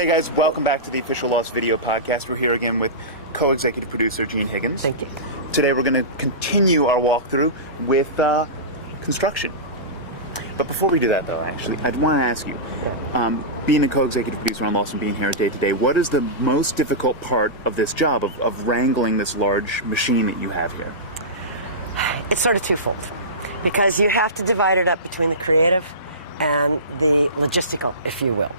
Hey guys, welcome back to the Official Lost Video Podcast. We're here again with co-executive producer Gene Higgins. Thank you. Today we're going to continue our walkthrough with construction. But before we do that though, actually, I'd want to ask you, being a co-executive producer on Lost and being here day to day, what is the most difficult part of this job, of wrangling this large machine that you have here? It's sort of twofold, because you have to divide it up between the creative and the logistical, if you will.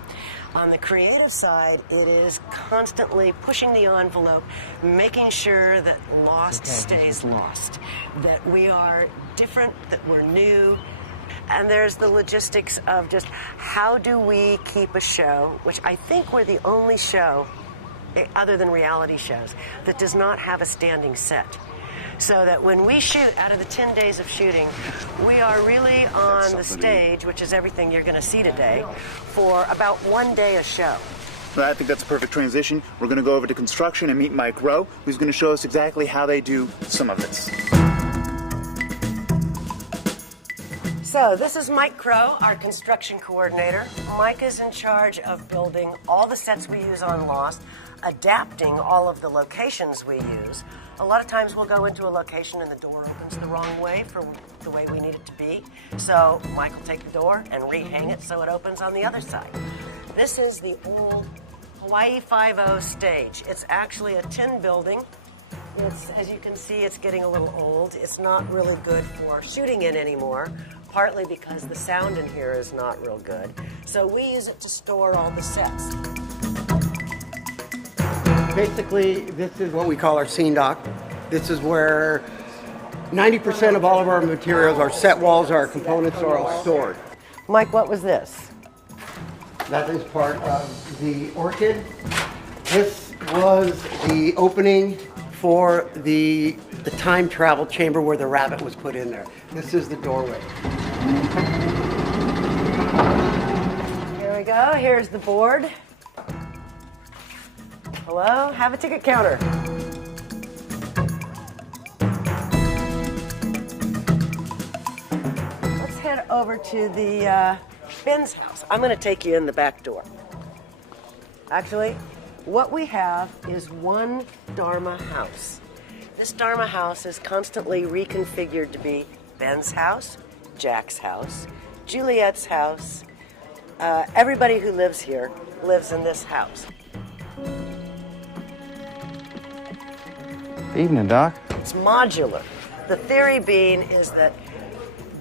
On the creative side, it is constantly pushing the envelope, making sure that Lost stays Lost, that we are different, that we're new. And there's the logistics of just how do we keep a show, which I think we're the only show, other than reality shows, that does not have a standing set. So that when we shoot, out of the 10 days of shooting, we are really on the stage, which is everything you're going to see today, for about 1 day a show. Well, I think that's a perfect transition. We're going to go over to construction and meet Mike Rowe, who's going to show us exactly how they do some of this. So this is Mike Crow, our construction coordinator. Mike is in charge of building all the sets we use on Lost, adapting all of the locations we use. A lot of times we'll go into a location and the door opens the wrong way for the way we need it to be. So Mike will take the door and rehang it so it opens on the other side. This is the old Hawaii Five-0 stage. It's actually a tin building. As you can see, it's getting a little old. It's not really good for shooting in anymore, partly because the sound in here is not real good. So we use it to store all the sets. Basically, this is what we call our scene dock. This is where 90% of all of our materials, our set walls, our components are all stored. Mike, what was this? That is part of the orchid. This was the opening for the time travel chamber where the rabbit was put in there. This is the doorway. Here we go. Here's the board. Hello, have a ticket counter. Let's head over to the Ben's house. I'm going to take you in the back door. Actually, what we have is one Dharma house. This Dharma house is constantly reconfigured to be Ben's house, Jack's house, Juliet's house. Everybody who lives here lives in this house. Evening, Doc. It's modular. The theory being is that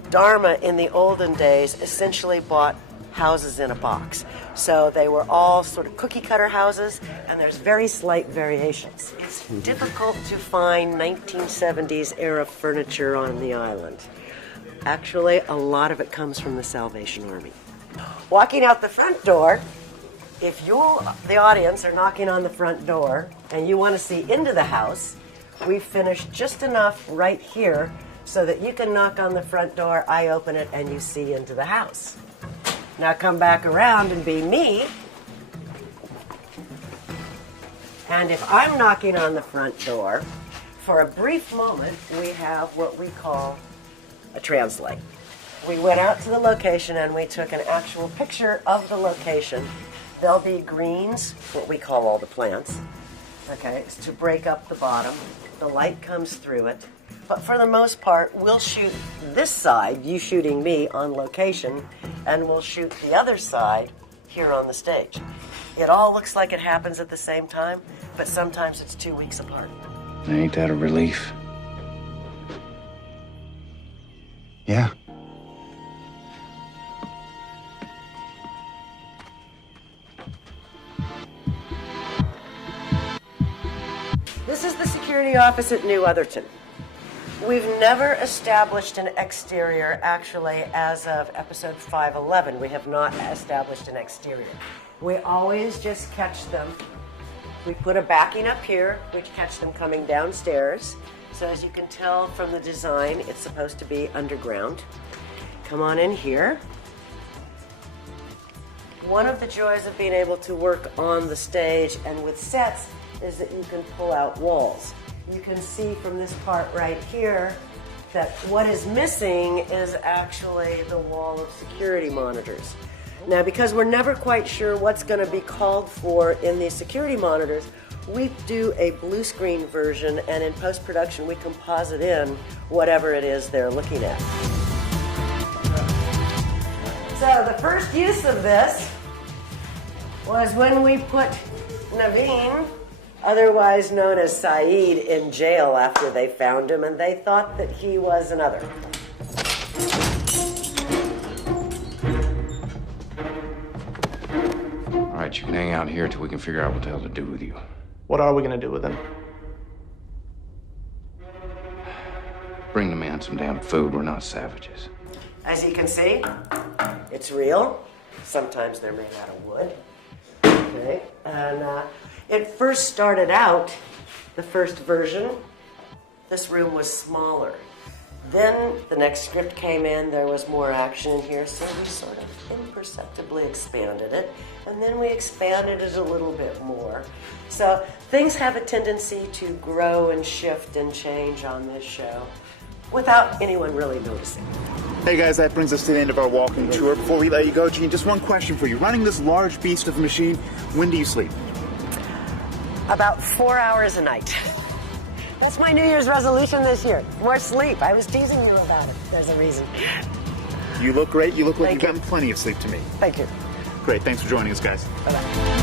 Dharma in the olden days essentially bought houses in a box. So they were all sort of cookie cutter houses, and there's very slight variations. It's difficult to find 1970s era furniture on the island. Actually, a lot of it comes from the Salvation Army. Walking out the front door, if you, the audience, are knocking on the front door and you want to see into the house, we've finished just enough right here so that you can knock on the front door, I open it, and you see into the house. Now come back around and be me. And if I'm knocking on the front door, for a brief moment, we have what we call a translate. We went out to the location and we took an actual picture of the location. There'll be greens, what we call all the plants. Okay, it's to break up the bottom. The light comes through it. But for the most part, we'll shoot this side, you shooting me, on location, and we'll shoot the other side here on the stage. It all looks like it happens at the same time, but sometimes it's 2 weeks apart. Ain't that a relief? Yeah. This is the security office at New Otherton. We've never established an exterior, actually, as of episode 511. We have not established an exterior. We always just catch them. We put a backing up here, we catch them coming downstairs. So as you can tell from the design, it's supposed to be underground. Come on in here. One of the joys of being able to work on the stage and with sets is that you can pull out walls. You can see from this part right here that what is missing is actually the wall of security monitors. Now, because we're never quite sure what's going to be called for in these security monitors, we do a blue screen version, and in post-production we composite in whatever it is they're looking at. So the first use of this was when we put Naveen, otherwise known as Saeed, in jail after they found him, and they thought that he was another. All right, you can hang out here till we can figure out what the hell to do with you. What are we gonna do with him? Bring the man some damn food. We're not savages. As you can see, it's real. Sometimes they're made out of wood. Okay, and it first started out, the first version, this room was smaller. Then the next script came in, there was more action in here, so we sort of imperceptibly expanded it, and then we expanded it a little bit more. So things have a tendency to grow and shift and change on this show without anyone really noticing. Hey guys, that brings us to the end of our walking tour. Before we let you go, Gene, just one question for you. Running this large beast of a machine, when do you sleep? About 4 hours a night. That's my New Year's resolution this year. More sleep. I was teasing you about it. There's a reason. You look great. You look like Thank you've you. gotten plenty of sleep to me. Thank you. Great. Thanks for joining us, guys. Bye-bye.